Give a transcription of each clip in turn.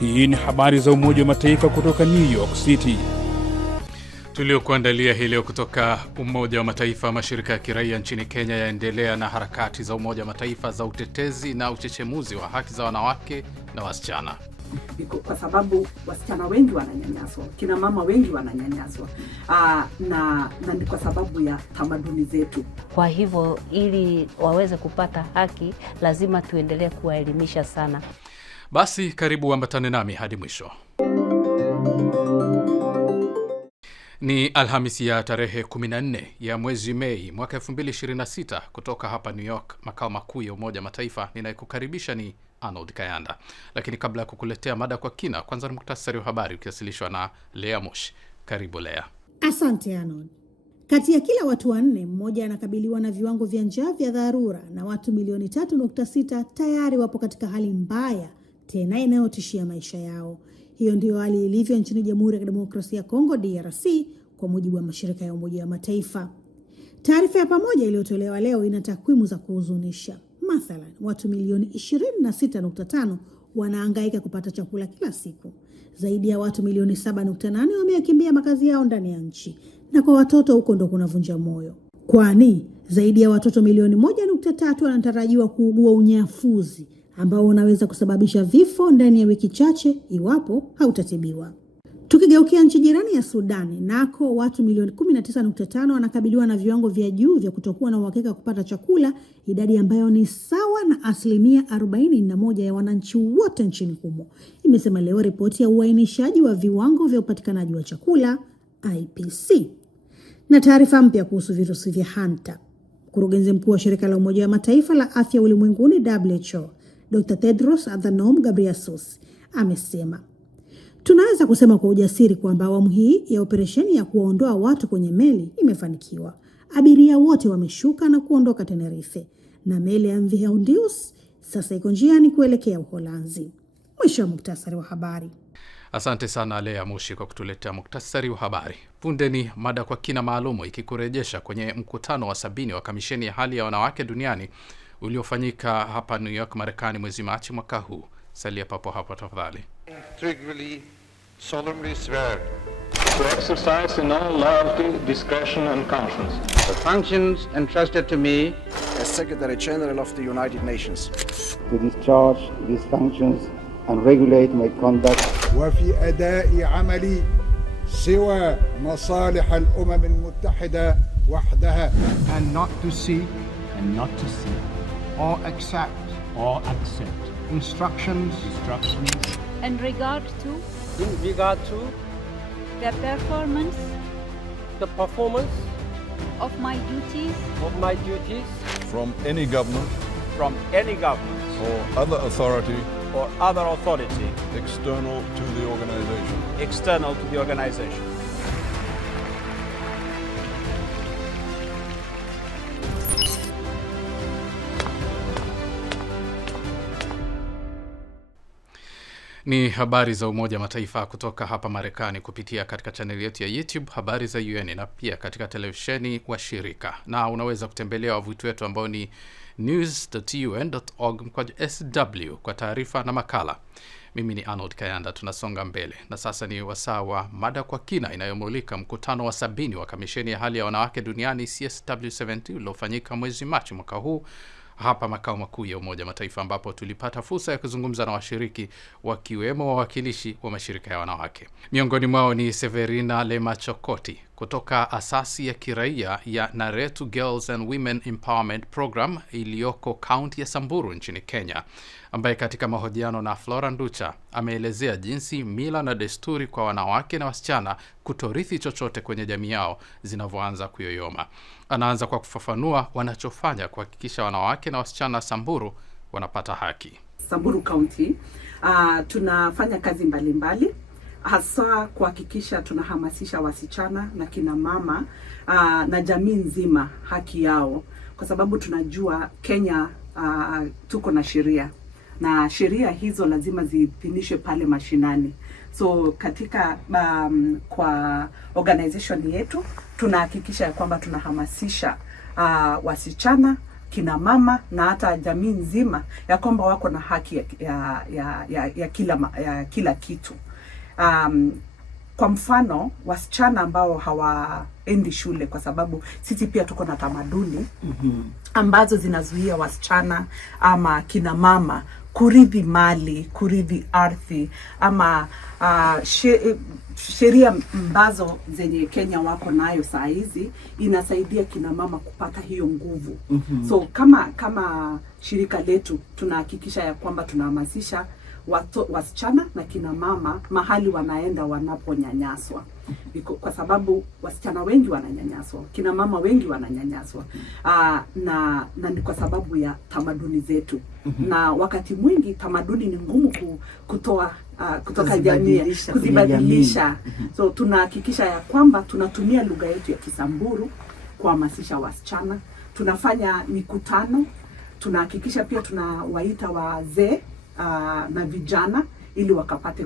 Hii ni habari za Umoja wa Mataifa kutoka New York City. Tuliokuandalia hii leo kutoka Umoja wa Mataifa. Mashirika ya kiraia nchini Kenya yaendelea na harakati za Umoja wa Mataifa za utetezi na uchechemuzi wa haki za wanawake na wasichana. Kwa sababu wasichana wengi wananyanyaswa, kina mama wengi wananyanyaswa, na ni kwa sababu ya tamaduni zetu. Kwa hivyo ili waweze kupata haki, lazima tuendelee kuwaelimisha sana. Basi karibu ambatane nami hadi mwisho. Ni Alhamisi ya tarehe 14 ya mwezi Mei mwaka 2026 kutoka hapa New York, makao makuu ya Umoja wa Mataifa. Ninayekukaribisha ni Arnold Kayanda. Lakini kabla ya kukuletea mada kwa kina, kwanza ni muktasari wa habari ukiwasilishwa na Lea Moshi. Karibu Lea. Asante Arnold. Kati ya kila watu 4, mmoja anakabiliwa na viwango vya njaa vya dharura, na watu milioni 3.6 tayari wapo katika hali mbaya tena inayotishia maisha yao. Hiyo ndio hali ilivyo nchini Jamhuri ya Kidemokrasia ya Kongo DRC, kwa mujibu wa mashirika ya Umoja wa Mataifa. Taarifa ya pamoja iliyotolewa leo ina takwimu za kuhuzunisha. Mathalan, watu milioni 26.5 wanahangaika kupata chakula kila siku. Zaidi ya watu milioni 7.8 wamekimbia makazi yao ndani ya nchi, na kwa watoto huko ndo kunavunja moyo. Kwani zaidi ya watoto milioni 1.3 wanatarajiwa kuugua unyafuzi ambao unaweza kusababisha vifo ndani ya wiki chache iwapo hautatibiwa. Tukigeukia nchi jirani ya Sudani, nako watu milioni 19.5 wanakabiliwa na viwango vya juu vya kutokuwa na uhakika kupata chakula, idadi ambayo ni sawa na 41% ya wananchi wote nchini humo, imesema leo ripoti ya uainishaji wa viwango vya upatikanaji wa chakula IPC. Na taarifa mpya kuhusu virusi vya Hanta. Mkurugenzi mkuu wa shirika la Umoja wa Mataifa la Afya Ulimwenguni WHO, Dr. Tedros Adhanom Ghebreyesus amesema, tunaweza kusema kwa ujasiri kwamba awamu hii ya operesheni ya kuwaondoa watu kwenye meli imefanikiwa. Abiria wote wameshuka na kuondoka Tenerife, na meli ya MV Hondius sasa iko njiani kuelekea Uholanzi. Mwisho wa muktasari wa habari. Asante sana Lea Moshi kwa kutuletea muktasari wa habari. Punde ni mada kwa kina maalumu, ikikurejesha kwenye mkutano wa 70 wa kamisheni ya hali ya wanawake duniani uliofanyika hapa New York, Marekani mwezi Machi mwaka huu. Salia papo hapo tafadhali. Solemnly swear to exercise in all loyalty, discretion and conscience the functions entrusted to me as Secretary General of the United Nations, to discharge these functions and regulate my conduct وفي أداء عملي سوى مصالح الأمم المتحدة وحدها, and not to seek or accept instructions in regard to the performance of my duties from any government or other authority external to the organization. Ni habari za Umoja wa Mataifa kutoka hapa Marekani kupitia katika chaneli yetu ya YouTube Habari za UN, na pia katika televisheni wa shirika. Na unaweza kutembelea wavuti wetu ambao ni news.un.org/SW kwa taarifa na makala. Mimi ni Arnold Kayanda. Tunasonga mbele na sasa ni wasaa wa mada kwa kina inayomulika mkutano wa 70 wa kamisheni ya hali ya wanawake duniani CSW70 uliofanyika mwezi Machi mwaka huu hapa makao makuu ya Umoja wa Mataifa, ambapo tulipata fursa ya kuzungumza na washiriki wakiwemo wawakilishi wa mashirika ya wanawake. Miongoni mwao ni Severina Lemachokoti kutoka asasi ya kiraia ya Naretu Girls and Women Empowerment Program iliyoko kaunti ya Samburu nchini Kenya, ambaye katika mahojiano na Flora Nducha ameelezea jinsi mila na desturi kwa wanawake na wasichana kutorithi chochote kwenye jamii yao zinavyoanza kuyoyoma. Anaanza kwa kufafanua wanachofanya kuhakikisha wanawake na wasichana Samburu wanapata haki. Samburu County tunafanya kazi mbalimbali, hasa kuhakikisha tunahamasisha wasichana na kina mama na jamii nzima haki yao, kwa sababu tunajua Kenya tuko na sheria, na sheria hizo lazima ziidhinishwe pale mashinani. So katika kwa organization yetu tunahakikisha kwamba tunahamasisha wasichana kina mama na hata jamii nzima ya kwamba wako na haki ya kila kitu. Kwa mfano, wasichana ambao hawaendi shule, kwa sababu sisi pia tuko na tamaduni ambazo zinazuia wasichana ama kina mama kurithi mali, kurithi ardhi, ama sheria ambazo zenye Kenya wako nayo saa hizi inasaidia kina mama kupata hiyo nguvu. So kama shirika letu tunahakikisha ya kwamba tunahamasisha wasichana na kina mama mahali wanaenda wanaponyanyaswa, kwa sababu wasichana wengi wananyanyaswa, kina mama wengi wananyanyaswa, na ni kwa sababu ya tamaduni zetu. Na wakati mwingi tamaduni ni ngumu kutoka jamii kuzibadilisha. So tunahakikisha ya kwamba tunatumia lugha yetu ya Kisamburu kuhamasisha wasichana. Tunafanya mikutano, tunahakikisha pia tunawaita wazee na vijana ili wakapate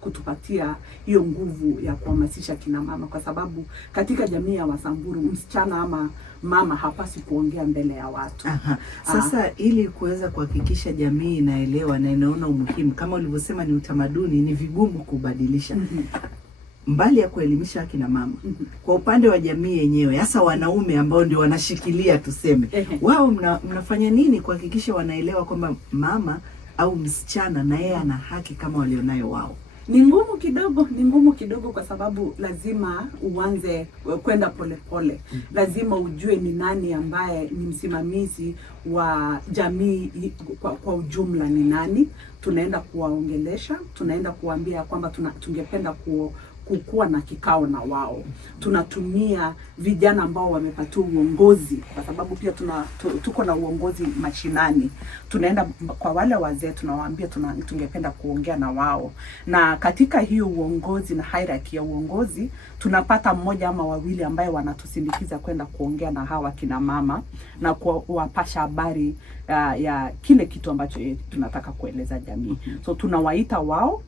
kutupatia hiyo nguvu ya kuhamasisha kina mama, kwa sababu katika jamii ya Wasamburu msichana ama mama hapasi kuongea mbele ya watu. Sasa ili kuweza kuhakikisha jamii inaelewa na inaona umuhimu, kama ulivyosema ni utamaduni, ni vigumu kubadilisha. Mbali ya kuelimisha kina mama, kwa upande wa jamii yenyewe, hasa wanaume ambao ndio wanashikilia tuseme, wao mnafanya nini kuhakikisha wanaelewa kwamba mama au msichana na yeye ana haki kama walionayo wao? Ni ngumu kidogo kwa sababu lazima uanze kwenda polepole. Lazima ujue ni nani ambaye ni msimamizi wa jamii kwa ujumla ni nani. Tunaenda kuwaongelesha, tunaenda kuambia kwamba tungependa kukuwa na kikao na wao. Tunatumia vijana ambao wamepatiwa uongozi, kwa sababu pia tuko na uongozi mashinani. Tunaenda kwa wale wazee, tunawaambia tungependa kuongea na wao. Na katika hiyo uongozi na hierarchy ya uongozi, tunapata mmoja ama wawili ambaye wanatusindikiza kwenda kuongea na hawa kina mama na kuwapasha habari ya kile kitu ambacho tunataka kueleza jamii. So tunawaita wao,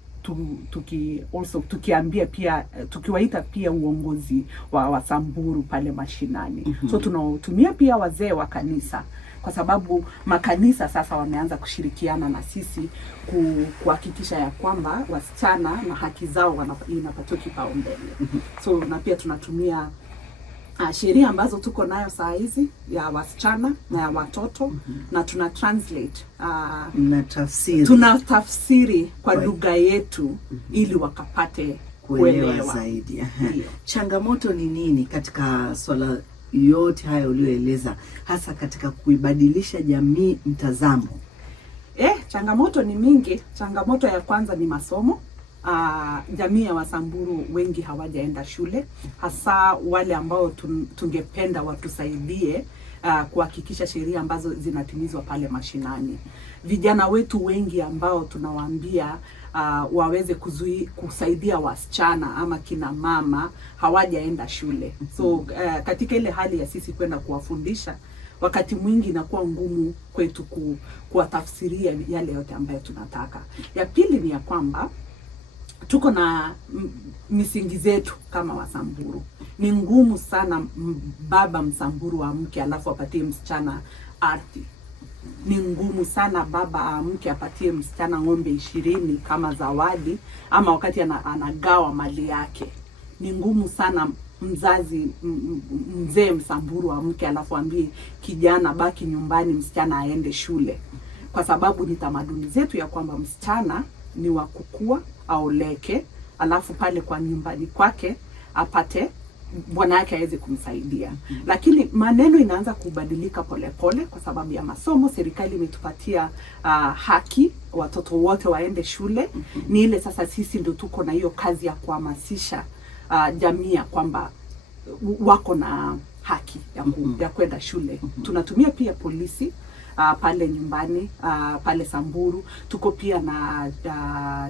tukiwaita pia uongozi wa Wasamburu pale mashinani. So tunatumia pia wazee wa kanisa, kwa sababu makanisa sasa wameanza kushirikiana na sisi kuhakikisha ya kwamba wasichana na haki zao inapatiwa kipaumbele. So na pia tunatumia sheria ambazo tuko nayo saa hizi ya wasichana na ya watoto, na tunatafsiri kwa lugha yetu ili wakapate kuelewa zaidi. Changamoto ni nini katika swala yote haya ulioeleza, hasa katika kuibadilisha jamii mtazamo? Changamoto ni mingi. Changamoto ya kwanza ni masomo. Jamii ya Wasamburu wengi hawajaenda shule, hasa wale ambao tungependa watusaidie kuhakikisha sheria ambazo zinatimizwa pale mashinani. Vijana wetu wengi ambao tunawaambia waweze kusaidia wasichana ama kina mama hawajaenda shule. So katika ile hali ya sisi kwenda kuwafundisha, wakati mwingi inakuwa ngumu kwetu kuwatafsiria yale yote ambayo tunataka. Ya pili ni ya kwamba tuko na misingi zetu kama Wasamburu. Ni ngumu sana baba Msamburu amke alafu apatie msichana ardhi. Ni ngumu sana baba amke apatie msichana ng'ombe 20 kama zawadi, ama wakati anagawa mali yake. Ni ngumu sana mzazi mzee Msamburu amke alafu ambie kijana baki nyumbani, msichana aende shule, kwa sababu ni tamaduni zetu ya kwamba msichana ni wa kukua, aoleke, alafu pale kwa nyumbani kwake apate bwana yake aweze kumsaidia. Lakini maneno inaanza kubadilika polepole kwa sababu ya masomo. Serikali imetupatia haki, watoto wote waende shule. Ni ile sasa sisi ndio tuko na hiyo kazi ya kuhamasisha jamii kwamba wako na haki ya kwenda shule. Tunatumia pia polisi pale nyumbani, pale Samburu. Tuko pia na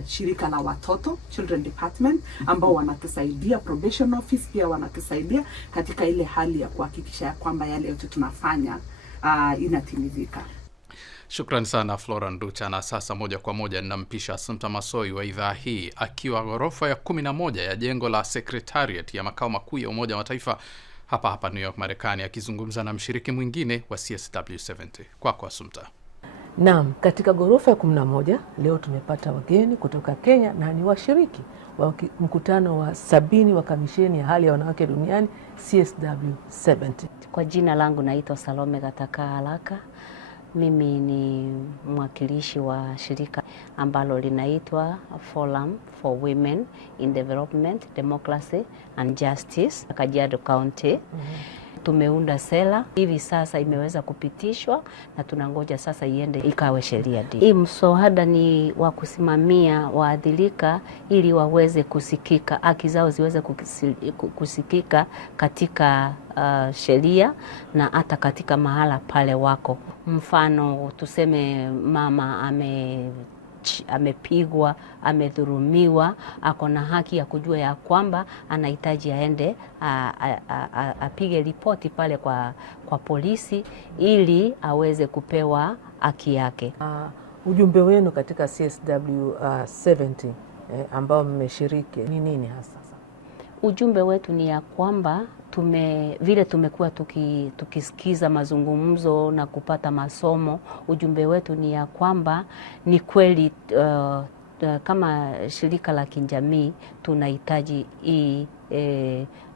shirika la watoto, Children Department, ambao wanatusaidia, probation office pia wanatusaidia katika ile hali ya kuhakikisha kwamba yale yote tunafanya inatimizika. Shukrani sana Flora Nducha. Na sasa moja kwa moja ninampisha Assumpta Massoi wa idhaa hii akiwa ghorofa ya 11 ya jengo la Secretariat ya makao makuu ya Umoja wa Mataifa hapa New York, Marekani, akizungumza na mshiriki mwingine wa CSW70. Kwako Asumta. Naam, katika ghorofa ya 11 leo tumepata wageni kutoka Kenya na ni washiriki wa mkutano wa 70 wa kamisheni ya hali ya wanawake duniani CSW70. Kwa jina langu naitwa Salome Gataka Haraka. Mimi ni mwakilishi wa shirika ambalo linaitwa Forum for Women in Development, Democracy and Justice, Kajiado County. Tumeunda sera hivi sasa, imeweza kupitishwa na tunangoja sasa iende ikawe sheria. Hii mswada ni wa kusimamia waadhirika ili waweze kusikika, haki zao ziweze kusikika katika sheria na hata katika mahala pale wako. Mfano tuseme mama amepigwa, amedhulumiwa, ako na haki ya kujua ya kwamba anahitaji aende apige ripoti pale kwa polisi ili aweze kupewa haki yake. Ujumbe wenu katika CSW70 ambao mmeshiriki ni nini hasa? Ujumbe wetu ni ya kwamba vile tumekuwa tukisikiza mazungumzo na kupata masomo, ujumbe wetu ni ya kwamba ni kweli kama shirika la kijamii tunahitaji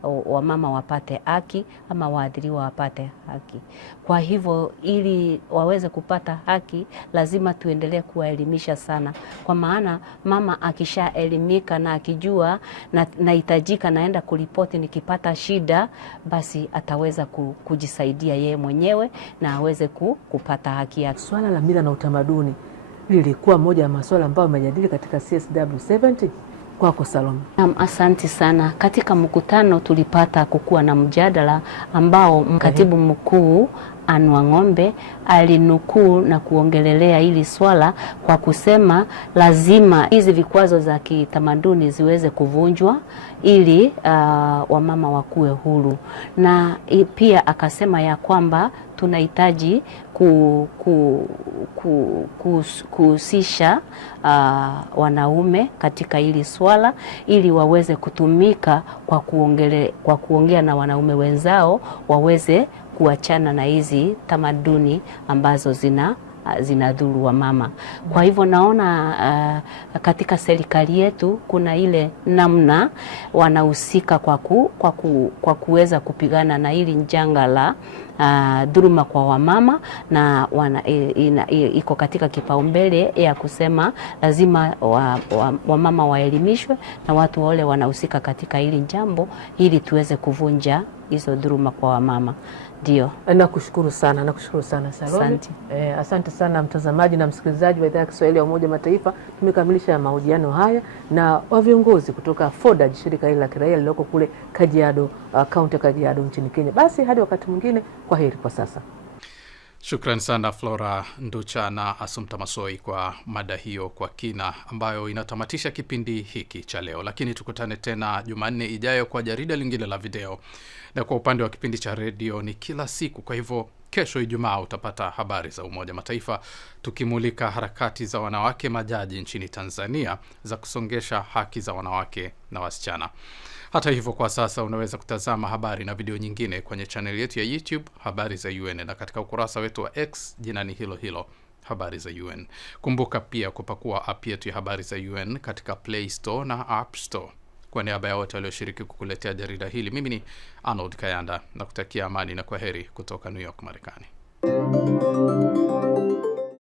wamama wapate haki ama waadhiriwa wapate haki. Kwa hivyo ili waweze kupata haki lazima tuendelee kuwaelimisha sana, kwa maana mama akishaelimika na akijua nahitajika naenda kuripoti nikipata shida, basi ataweza kujisaidia yeye mwenyewe na aweze kupata haki yake. Swala la mila na utamaduni lilikuwa moja ya masuala ambayo umejadili katika CSW70. Kwako Salome. Asante sana. Katika mkutano tulipata kukuwa na mjadala ambao katibu mkuu Anne Wang'ombe alinukuu na kuongelelea hili swala kwa kusema lazima hizi vikwazo za kitamaduni ziweze kuvunjwa ili wamama wakuwe huru, na pia akasema ya kwamba tunahitaji kuhusisha wanaume katika hili swala ili waweze kutumika kwa kuongea na wanaume wenzao waweze kuachana na hizi tamaduni ambazo zinadhuru wa mama. Kwa hivyo naona katika serikali yetu kuna ile namna wanahusika kwa kuweza kupigana na hili janga la dhuluma kwa wamama, na iko katika kipaumbele ya kusema lazima wamama waelimishwe na watu wale wanahusika katika hili jambo ili tuweze kuvunja hizo dhuluma kwa wamama. Ndio. Nakushukuru sana Salome. Asante. Asante sana mtazamaji na msikilizaji wa idhaa ya Kiswahili ya Umoja wa Mataifa. Tumekamilisha mahojiano haya na viongozi kutoka FODAJ, shirika hili la kiraia lililoko kule Kajiado, kaunti ya Kajiado nchini Kenya. Basi hadi wakati mwingine, kwa heri kwa sasa. Shukran sana Flora Nducha na Asumta Masoi kwa mada hiyo kwa kina ambayo inatamatisha kipindi hiki cha leo. Lakini tukutane tena Jumanne ijayo kwa jarida lingine la video. Na kwa upande wa kipindi cha redio ni kila siku. Kwa hivyo kesho Ijumaa utapata habari za Umoja Mataifa tukimulika harakati za wanawake majaji nchini Tanzania za kusongesha haki za wanawake na wasichana. Hata hivyo kwa sasa unaweza kutazama habari na video nyingine kwenye channel yetu ya YouTube Habari za UN, na katika ukurasa wetu wa X jina ni hilo Habari za UN. Kumbuka pia kupakua app yetu ya Habari za UN katika Play Store na App Store. Kwa niaba ya wote walioshiriki kukuletea jarida hili, mimi ni Arnold Kayanda na kutakia amani na kwaheri kutoka New York, Marekani.